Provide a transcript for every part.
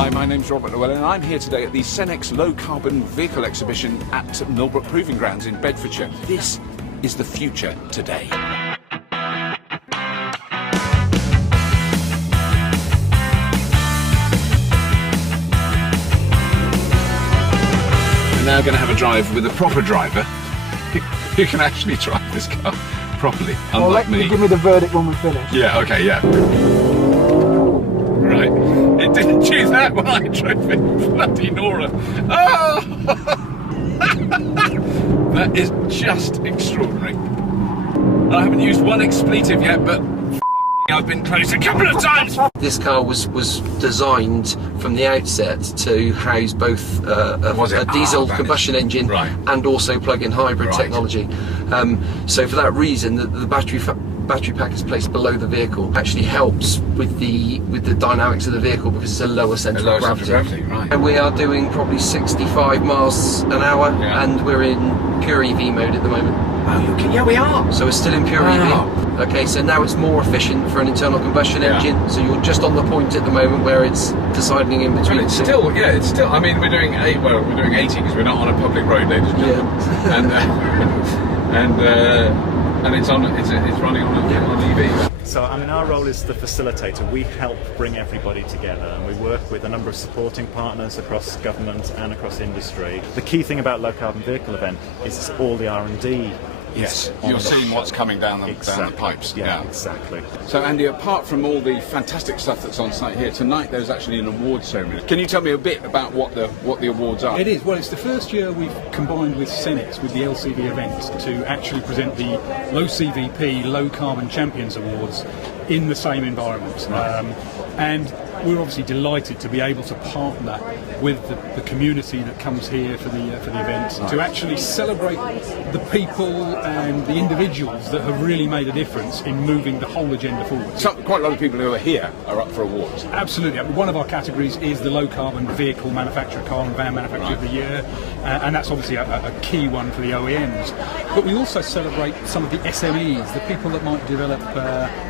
Hi, my name's Robert Llewellyn and I'm here today at the Cenex Low Carbon Vehicle Exhibition at Millbrook Proving Grounds in Bedfordshire. This is the future today. We're now going to have a drive with a proper driver who can actually drive this car properly, unlike me. Give me the verdict when we finish. Yeah, okay, yeah. Right. It didn't do that when I drove it. Bloody Nora. Oh! That is just extraordinary. I haven't used one expletive yet, but I've been close a couple of times. This car was designed from the outset to house both a diesel combustion engine and also plug-in hybrid technology. So for that reason, the battery pack is placed below the vehicle actually helps with the dynamics of the vehicle because it's a lower centre of gravity. And we are doing probably 65 miles an hour, and we're in pure EV mode at the moment. Yeah, we are. So we're still in pure EV. Okay, so now it's more efficient for an internal combustion engine. So you're just on the point at the moment where it's deciding in between. And it's still. I mean, we're doing 80 because we're not on a public road, ladies and gentlemen. And it's running on EV. So, I mean, our role is the facilitator. We help bring everybody together, and we work with a number of supporting partners across government and across industry. The key thing about Low Carbon Vehicle event is it's all the R&D. Yes, you're seeing what's coming down the pipes. Yeah, exactly. So Andy, apart from all the fantastic stuff that's on site here, tonight there's actually an awards ceremony. Can you tell me a bit about what the awards are? It is. Well, it's the first year we've combined with Cenex, with the LCV event, to actually present the Low CVP Low Carbon Champions Awards in the same environment. And we're obviously delighted to be able to partner with the community that comes here for the event to actually celebrate the people and the individuals that have really made a difference in moving the whole agenda forward. So quite a lot of people who are here are up for awards. Absolutely. One of our categories is the Low Carbon Vehicle Manufacturer, Car and Van Manufacturer of the Year, and that's obviously a key one for the OEMs. But we also celebrate some of the SMEs, the people that might develop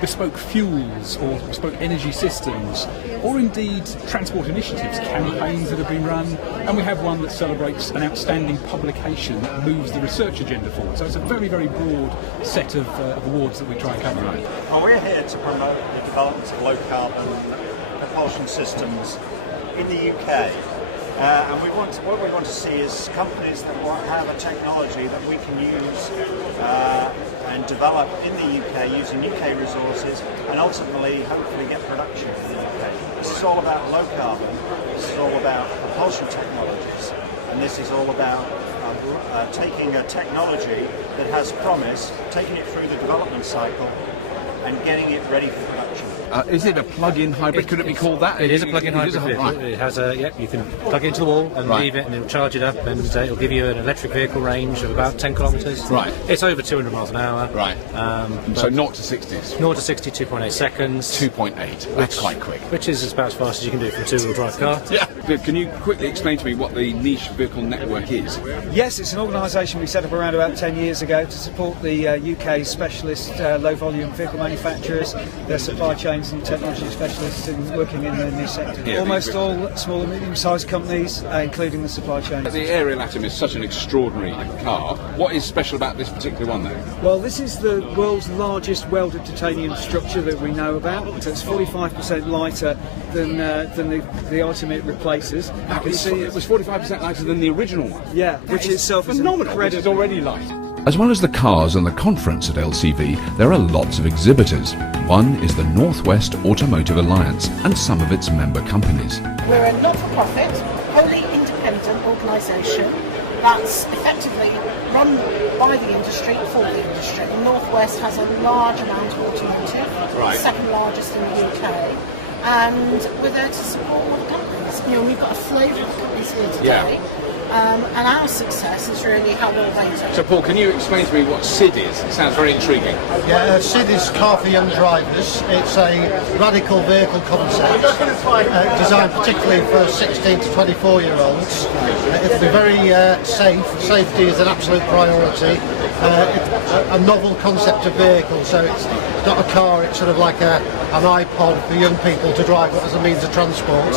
bespoke fuels or bespoke energy systems, or indeed transport initiatives, campaigns that have been run, and we have one that celebrates an outstanding publication that moves the research agenda forward. So it's a very, very broad set of awards that we try and cover. Well, we're here to promote the development of low carbon propulsion systems in the UK. And what we want to see is companies that have a technology that we can use and develop in the UK using UK resources, and ultimately, hopefully, get production in the UK. This is all about low carbon. This is all about propulsion technologies, and this is all about taking a technology that has promise, taking it through the development cycle, and getting it ready for production. Is it a plug-in hybrid? Could it be called that? It is a plug-in hybrid vehicle. It has you can plug it into the wall and leave it, and it'll charge it up, and it'll give you an electric vehicle range of about 10 kilometres. Right. It's over 200 miles an hour. Right. So 0 to 60s? 0 to 60, 2.8 seconds. 2.8. That's quite quick. Which is about as fast as you can do it from a two-wheel drive car. Yeah. Can you quickly explain to me what the Niche Vehicle Network is? Yes, it's an organisation we set up around about 10 years ago to support the UK specialist low-volume vehicle manufacturers, their supply chains and technology specialists working in the niche sector. Yeah, almost all small and medium-sized companies, including the supply chain. The Aerial Atom is such an extraordinary car. What is special about this particular one, though? Well, this is the world's largest welded titanium structure that we know about. So it's 45% lighter than the item it replaces. You can see it was 45% lighter than the original one. Yeah, which itself is phenomenal. Which is already light. As well as the cars and the conference at LCV, there are lots of exhibitors. One is the Northwest Automotive Alliance and some of its member companies. We're a not-for-profit, wholly independent organisation that's effectively run by the industry for the industry. The Northwest has a large amount of automotive, the second largest in the UK, and we're there to support all the companies. We've got a flavour of companies here today. And our success is really how well rated. So Paul, can you explain to me what SID is? It sounds very intriguing. Yeah, SID is Car for Young Drivers. It's a radical vehicle concept designed particularly for 16 to 24-year-olds. It'll be very safe. Safety is an absolute priority. It's a novel concept of vehicle, so it's not a car, it's sort of like an iPod for young people to drive as a means of transport.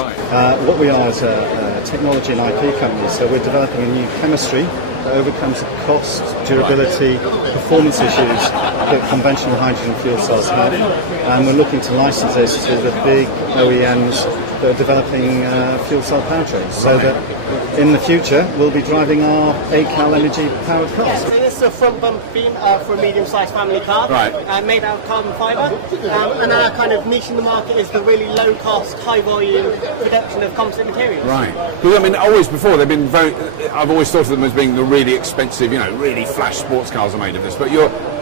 What we are is a technology and IP company, so we're developing a new chemistry that overcomes the cost, durability, performance issues that conventional hydrogen fuel cells have, and we're looking to license this to the big OEMs that are developing fuel cell powertrains, so that in the future we'll be driving our ACAL energy powered cars. Yeah, so this is a front bump beam for a medium-sized family car, made out of carbon fibre, and our kind of niche in the market is the really low-cost, high-volume production of composite materials. Right. Because I mean, always before they've been very. I've always thought of them as being the really expensive, you know, really flash sports cars are made of this. But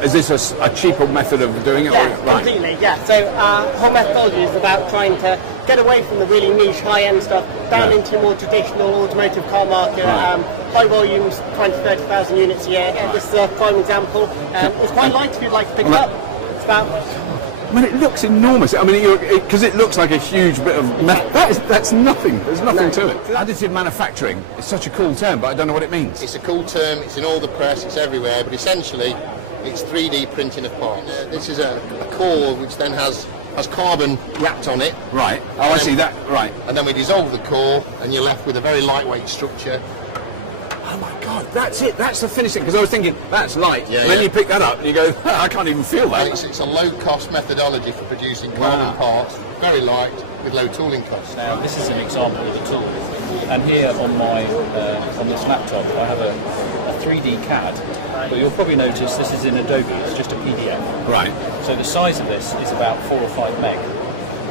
is this a cheaper method of doing it? Yeah, completely. Yeah. So our whole methodology is about trying to get away from the really niche, high-end stuff down into the more traditional automotive car market. High volumes, 20,000 to 30,000 units a year. This is a prime example. It's quite light if you'd like to pick it up. It's about. I mean, it looks enormous. I mean, because it looks like a huge bit of that's nothing. There's nothing to it. Additive manufacturing is such a cool term, but I don't know what it means. It's a cool term. It's in all the press. It's everywhere. But essentially, it's 3D printing of parts. This is a core which then has carbon wrapped on it. Right. Oh, I see that. Right. And then we dissolve the core, and you're left with a very lightweight structure. Oh my God, that's it. That's the finishing. Because I was thinking that's light. Yeah, and then you pick that up and you go, I can't even feel that. It's a low-cost methodology for producing carbon parts, very light, with low tooling costs. Now, this is an example of a tool, and here on my on this laptop, I have a 3D CAD. But you'll probably notice this is in Adobe. It's just a PDF. Right. So the size of this is about 4 or 5 meg.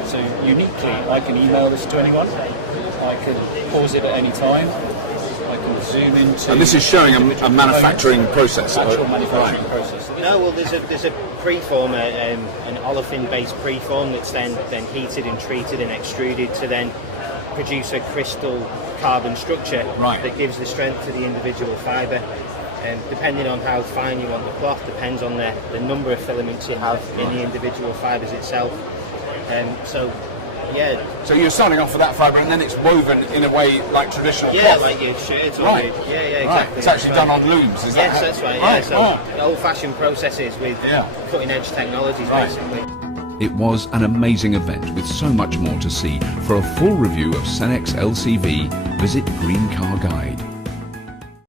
So uniquely, I can email this to anyone. I can pause it at any time. I can zoom into. And this is showing a manufacturing process. Actual manufacturing process. No, well, there's a preform, an olefin-based preform that's then heated and treated and extruded to then produce a crystal carbon structure that gives the strength to the individual fibre. Depending on how fine you want the cloth, depends on the number of filaments you have in the individual fibres itself. So you're starting off with that fibre, and then it's woven in a way like traditional cloth. Like your shirt. Right. Exactly. Right. It's actually done on looms, is that? Yes, that's right. Yeah. So old-fashioned processes with cutting-edge technologies, basically. It was an amazing event with so much more to see. For a full review of Cenex LCV, visit Green Car Guide.